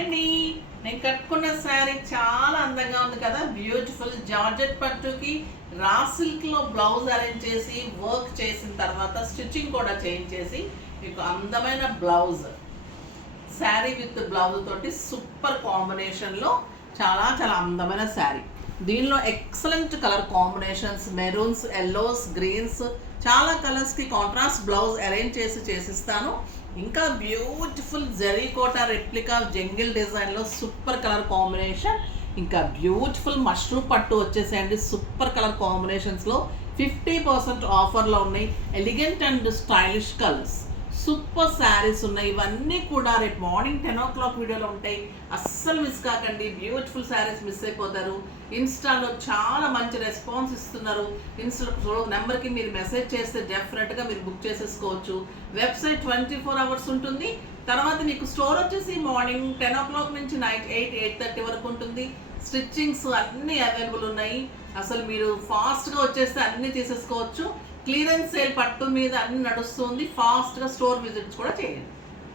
అండి నేను కట్టుకున్న శారీ చాలా అందంగా ఉంది కదా. బ్యూటిఫుల్ జార్జెట్ పట్టుకి రా సిల్క్లో బ్లౌజ్ అరేంజ్ చేసి వర్క్ చేసిన తర్వాత స్టిచ్చింగ్ కూడా చేయించేసి మీకు అందమైన బ్లౌజ్ శారీ విత్ బ్లౌజ్ తోటి సూపర్ కాంబినేషన్లో చాలా చాలా అందమైన శారీ. దీనిలో excellent colour combinations, maroons, yellows, greens, చాలా కలర్స్కి కాంట్రాస్ట్ బ్లౌజ్ అరేంజ్ చేసిస్తాను. ఇంకా బ్యూటిఫుల్ జరీకోటా రెప్లికా జంగిల్ డిజైన్లో సూపర్ కలర్ కాంబినేషన్. ఇంకా బ్యూటిఫుల్ మష్రూమ్ పట్టు వచ్చేసేయండి. సూపర్ కలర్ కాంబినేషన్స్లో 50% ఆఫర్లో ఉన్నాయి. Elegant and stylish colours, super saris ఉన్నాయి. ఇవన్నీ కూడా రేపు మార్నింగ్ 10 o'clock వీడియోలో ఉంటాయి. అస్సలు మిస్ కాకండి. బ్యూటిఫుల్ శారీస్ మిస్ అయిపోతారు. ఇన్స్టాలో చాలా మంచి రెస్పాన్స్ ఇస్తున్నారు. ఇన్స్టా నెంబర్కి మీరు మెసేజ్ చేస్తే డెఫినెట్గా మీరు బుక్ చేసేసుకోవచ్చు. వెబ్సైట్ 24 hours ఉంటుంది. తర్వాత మీకు స్టోర్ వచ్చేసి మార్నింగ్ 10 o'clock నుంచి నైట్ 8-8:30 వరకు ఉంటుంది. స్టిచ్చింగ్స్ అన్నీ అవైలబుల్ ఉన్నాయి. అసలు మీరు ఫాస్ట్గా వచ్చేస్తే అన్నీ తీసేసుకోవచ్చు. క్లియరెన్స్ సేల్ పట్టు మీద అన్ని నడుస్తుంది. ఫాస్ట్గా స్టోర్ విజిట్స్ కూడా చేయండి.